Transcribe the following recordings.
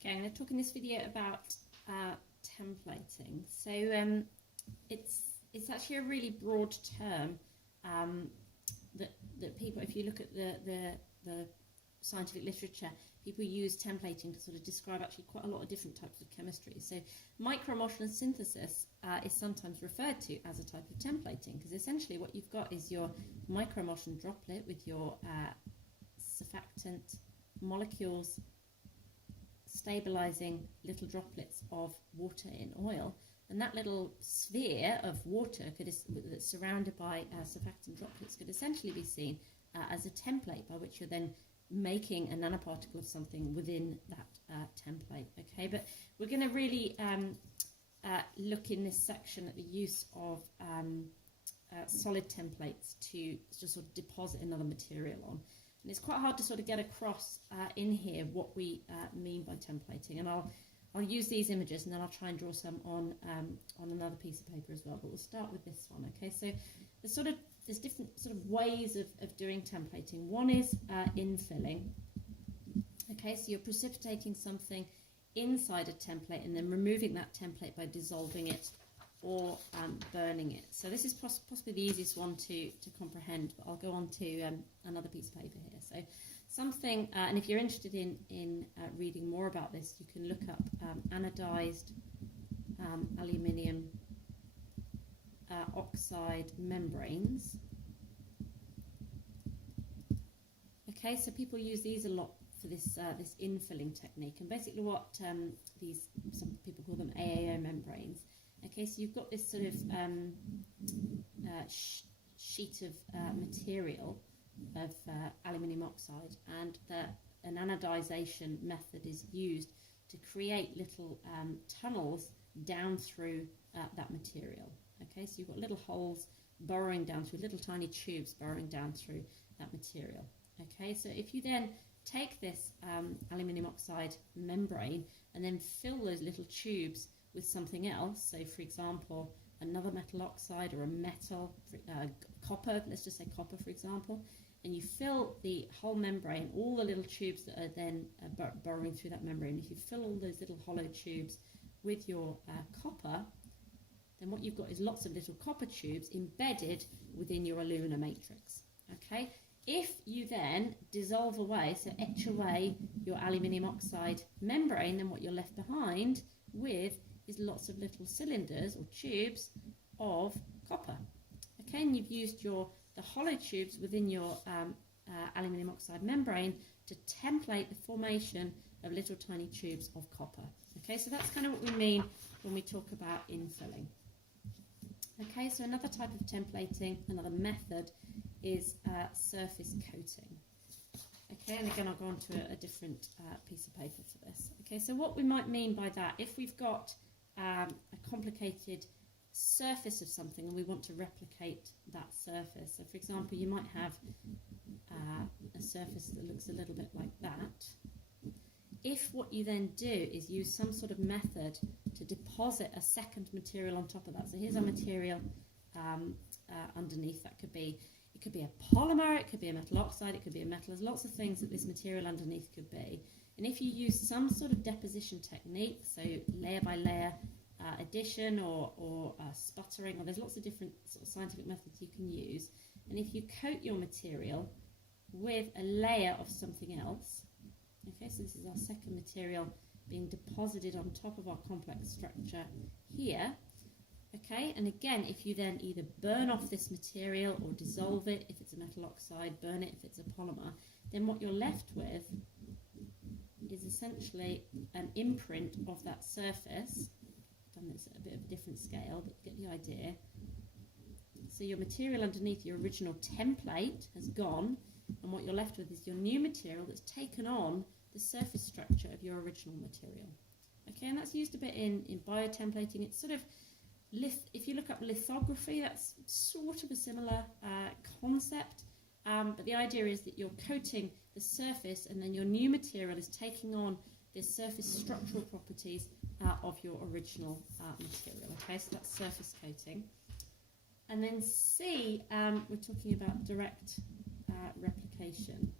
Okay, I'm going to talk in this video about templating. So it's actually a really broad term that people, if you look at the scientific literature, people use templating to sort of describe actually quite a lot of different types of chemistry. So microemulsion synthesis is sometimes referred to as a type of templating, because essentially what you've got is your microemulsion droplet with your surfactant molecules stabilizing little droplets of water in oil, and that little sphere of water that's surrounded by surfactant droplets could essentially be seen as a template by which you're then making a nanoparticle of something within that template. Okay, but we're going to really look in this section at the use of solid templates to just sort of deposit another material on. And it's quite hard to sort of get across in here what we mean by templating. And I'll use these images and then I'll try and draw some on another piece of paper as well. But we'll start with this one. Okay, so there's different sort of ways of doing templating. One is infilling. Okay, so you're precipitating something inside a template and then removing that template by dissolving it or burning it. So this is possibly the easiest one to comprehend, but I'll go on to another piece of paper here. So something, and if you're interested in reading more about this, you can look up anodized aluminium oxide membranes. Okay, so people use these a lot for this this infilling technique, and basically what some people call them AAO membranes. Okay, so you've got this sort of sheet of material of aluminium oxide, and an anodization method is used to create little tunnels down through that material. Okay, so you've got little holes burrowing down through, little tiny tubes burrowing down through that material. Okay, so if you then take this aluminium oxide membrane and then fill those little tubes with something else, so for example another metal oxide or a metal, copper, let's just say copper for example, and you fill the whole membrane, all the little tubes that are then burrowing through that membrane, if you fill all those little hollow tubes with your copper, then what you've got is lots of little copper tubes embedded within your alumina matrix. Okay, if you then dissolve away, so etch away your aluminium oxide membrane, then what you're left behind with is lots of little cylinders or tubes of copper. Okay, and you've used the hollow tubes within your aluminium oxide membrane to template the formation of little tiny tubes of copper. Okay, so that's kind of what we mean when we talk about infilling. Okay, so another type of templating, another method, is surface coating. Okay, and again I'll go on to a different piece of paper for this. Okay, so what we might mean by that, if we've got a complicated surface of something and we want to replicate that surface, so for example you might have a surface that looks a little bit like that. If what you then do is use some sort of method to deposit a second material on top of that, so here's our material underneath, it could be a polymer, it could be a metal oxide, it could be a metal, there's lots of things that this material underneath could be. And if you use some sort of deposition technique, so layer by layer addition or sputtering, or there's lots of different sort of scientific methods you can use, and if you coat your material with a layer of something else, okay, so this is our second material being deposited on top of our complex structure here. Okay, and again, if you then either burn off this material or dissolve it, if it's a metal oxide, burn it if it's a polymer, then what you're left with is essentially an imprint of that surface. I've done this at a bit of a different scale, but you get the idea. So your material underneath your original template has gone, and what you're left with is your new material that's taken on the surface structure of your original material. Okay, and that's used a bit in biotemplating. It's sort of, if you look up lithography, that's sort of a similar concept, but the idea is that you're coating the surface and then your new material is taking on the surface structural properties of your original material. Okay, so that's surface coating. And then C, we're talking about direct replication.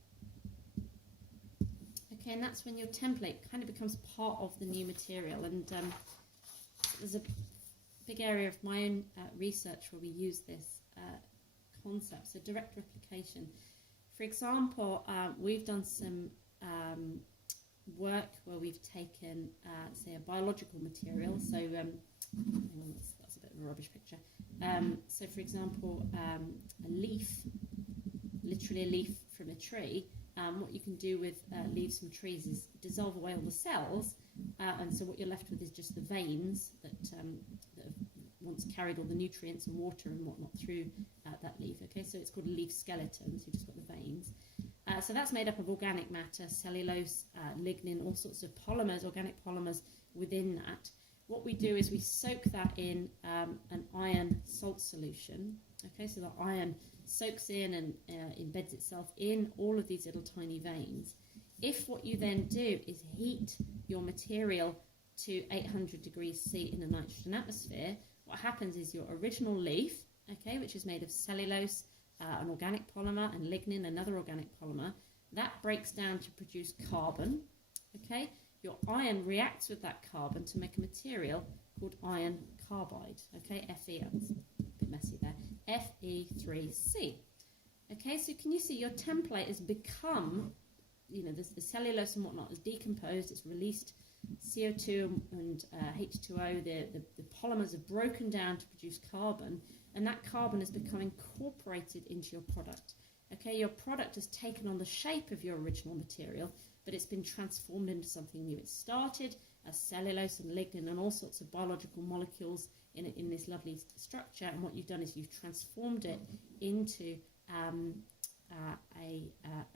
Okay, and that's when your template kind of becomes part of the new material. And there's a big area of my own research where we use this concept, so direct replication. For example, we've done some work where we've taken, say, a biological material. So, hang on, that's a bit of a rubbish picture. So, for example, a leaf, literally a leaf from a tree. What you can do with leaves from trees is dissolve away all the cells, and so what you're left with is just the veins that have once carried all the nutrients and water and whatnot through that leaf. Okay, so it's called a leaf skeleton, so you've just got the veins. So that's made up of organic matter, cellulose, lignin, all sorts of polymers, organic polymers within that. What we do is we soak that in an iron salt solution. Okay, so the iron soaks in and embeds itself in all of these little tiny veins. If what you then do is heat your material to 800 degrees C in a nitrogen atmosphere, what happens is your original leaf, okay, which is made of cellulose, an organic polymer, and lignin, another organic polymer, that breaks down to produce carbon. Okay, your iron reacts with that carbon to make a material called iron carbide. Okay, Fe, that's a bit messy there, Fe3C. Okay, so can you see your template has become, you know, the cellulose and whatnot is decomposed, it's released CO2 and H2O, the polymers are broken down to produce carbon, and that carbon has become incorporated into your product. Okay, your product has taken on the shape of your original material, but it's been transformed into something new. It started as cellulose and lignin and all sorts of biological molecules in this lovely structure, and what you've done is you've transformed it into a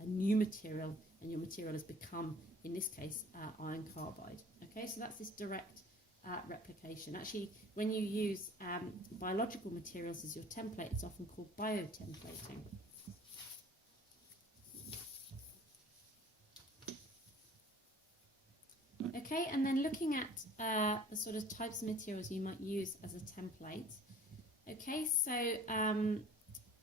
new material, and your material has become, in this case, iron carbide. Okay, so that's this direct replication. Actually, when you use biological materials as your template, it's often called biotemplating. Okay, and then looking at the sort of types of materials you might use as a template. Okay, so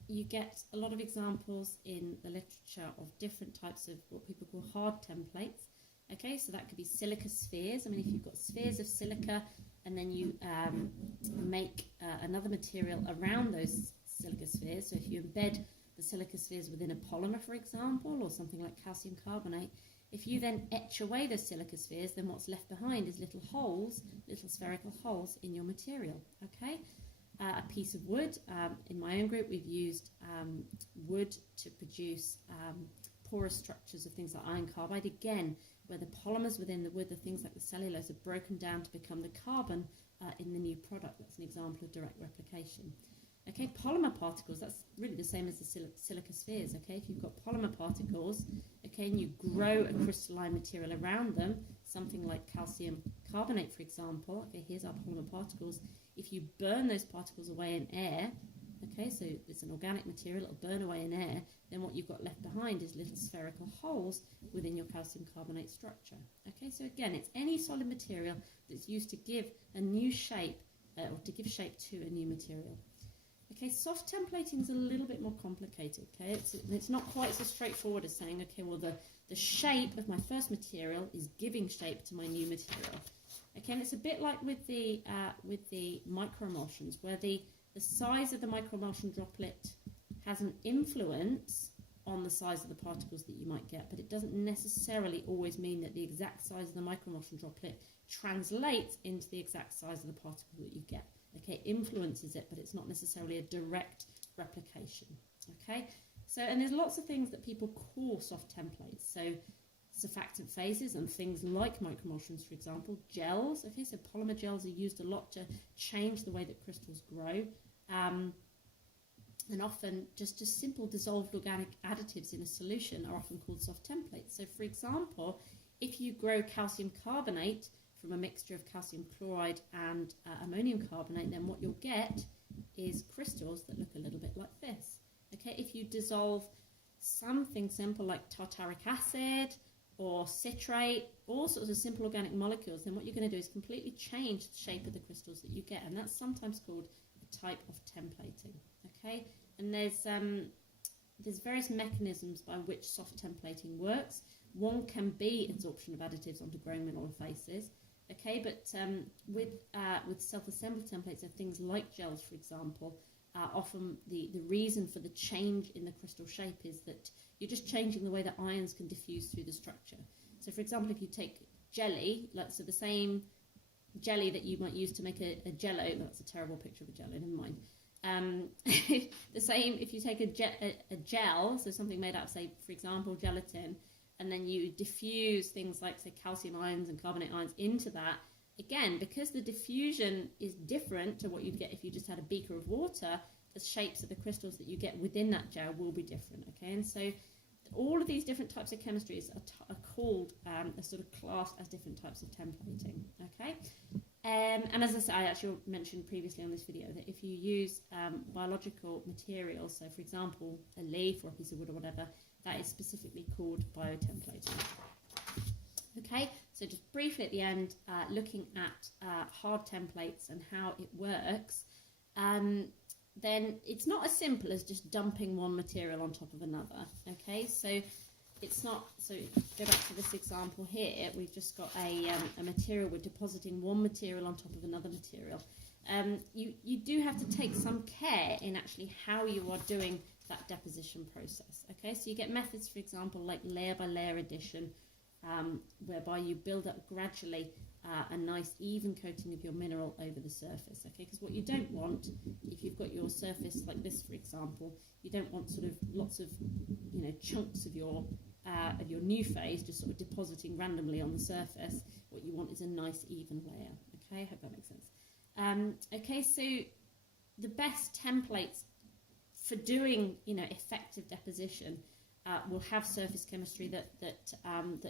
you get a lot of examples in the literature of different types of what people call hard templates. Okay, so that could be silica spheres. I mean, if you've got spheres of silica and then you make another material around those silica spheres, so if you embed the silica spheres within a polymer, for example, or something like calcium carbonate, if you then etch away those silica spheres, then what's left behind is little holes, little spherical holes in your material. Okay, a piece of wood. In my own group, we've used wood to produce porous structures of things like iron carbide. Again, where the polymers within the wood, the things like the cellulose, are broken down to become the carbon in the new product. That's an example of direct replication. Okay, polymer particles, that's really the same as the silica spheres. Okay, if you've got polymer particles, okay, and you grow a crystalline material around them, something like calcium carbonate, for example. Okay, here's our polymer particles. If you burn those particles away in air, okay, so it's an organic material, it'll burn away in air, then what you've got left behind is little spherical holes within your calcium carbonate structure. Okay, so again, it's any solid material that's used to give a new shape, or to give shape to a new material. Okay, soft templating is a little bit more complicated. Okay, it's not quite so straightforward as saying, okay, well, the shape of my first material is giving shape to my new material. Okay, and it's a bit like with the microemulsions, where the size of the microemulsion droplet has an influence on the size of the particles that you might get, but it doesn't necessarily always mean that the exact size of the microemulsion droplet translates into the exact size of the particle that you get. Okay, influences it, but it's not necessarily a direct replication. Okay, so, and there's lots of things that people call soft templates. So surfactant phases and things like microemulsions, for example, gels. Okay, so polymer gels are used a lot to change the way that crystals grow. And often just simple dissolved organic additives in a solution are often called soft templates. So for example, if you grow calcium carbonate from a mixture of calcium chloride and ammonium carbonate, then what you'll get is crystals that look a little bit like this. Okay, if you dissolve something simple like tartaric acid or citrate, all sorts of simple organic molecules, then what you're going to do is completely change the shape of the crystals that you get, and that's sometimes called a type of templating. Okay, and there's various mechanisms by which soft templating works. One can be absorption of additives onto growing mineral faces. Okay, but with self-assembled templates of things like gels, for example, often the reason for the change in the crystal shape is that you're just changing the way that ions can diffuse through the structure. So, for example, if you take jelly, so the same jelly that you might use to make a jello, that's a terrible picture of a jello, never mind. The same, if you take a gel, so something made out of, say, for example, gelatin, and then you diffuse things like, say, calcium ions and carbonate ions into that, again, because the diffusion is different to what you'd get if you just had a beaker of water, the shapes of the crystals that you get within that gel will be different, okay? And so all of these different types of chemistries are called, are sort of classed as different types of templating, okay? And as I said, I actually mentioned previously on this video that if you use biological materials, so for example, a leaf or a piece of wood or whatever, that is specifically called biotemplating. Okay, so just briefly at the end, looking at hard templates and how it works, then it's not as simple as just dumping one material on top of another. Okay, so it's not, so go back to this example here, we've just got a material, we're depositing one material on top of another material. You do have to take some care in actually how you are doing that deposition process. Okay, so you get methods, for example, like layer by layer addition, whereby you build up gradually a nice even coating of your mineral over the surface. Okay, because what you don't want, if you've got your surface like this, for example, you don't want sort of lots of, you know, chunks of your new phase just sort of depositing randomly on the surface. What you want is a nice even layer. Okay, I hope that makes sense. Okay, so the best templates for doing, you know, effective deposition will have surface chemistry that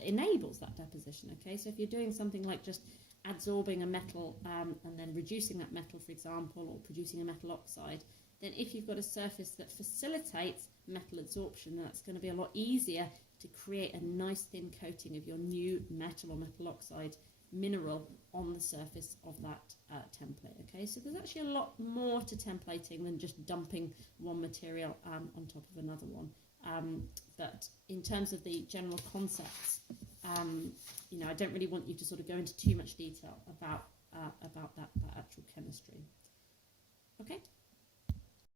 enables that deposition. Okay, so if you're doing something like just adsorbing a metal and then reducing that metal, for example, or producing a metal oxide, then if you've got a surface that facilitates metal adsorption, that's going to be a lot easier to create a nice thin coating of your new metal or metal oxide mineral on the surface of that template. Okay, so there's actually a lot more to templating than just dumping one material on top of another one. But in terms of the general concepts, you know, I don't really want you to sort of go into too much detail about that actual chemistry. Okay.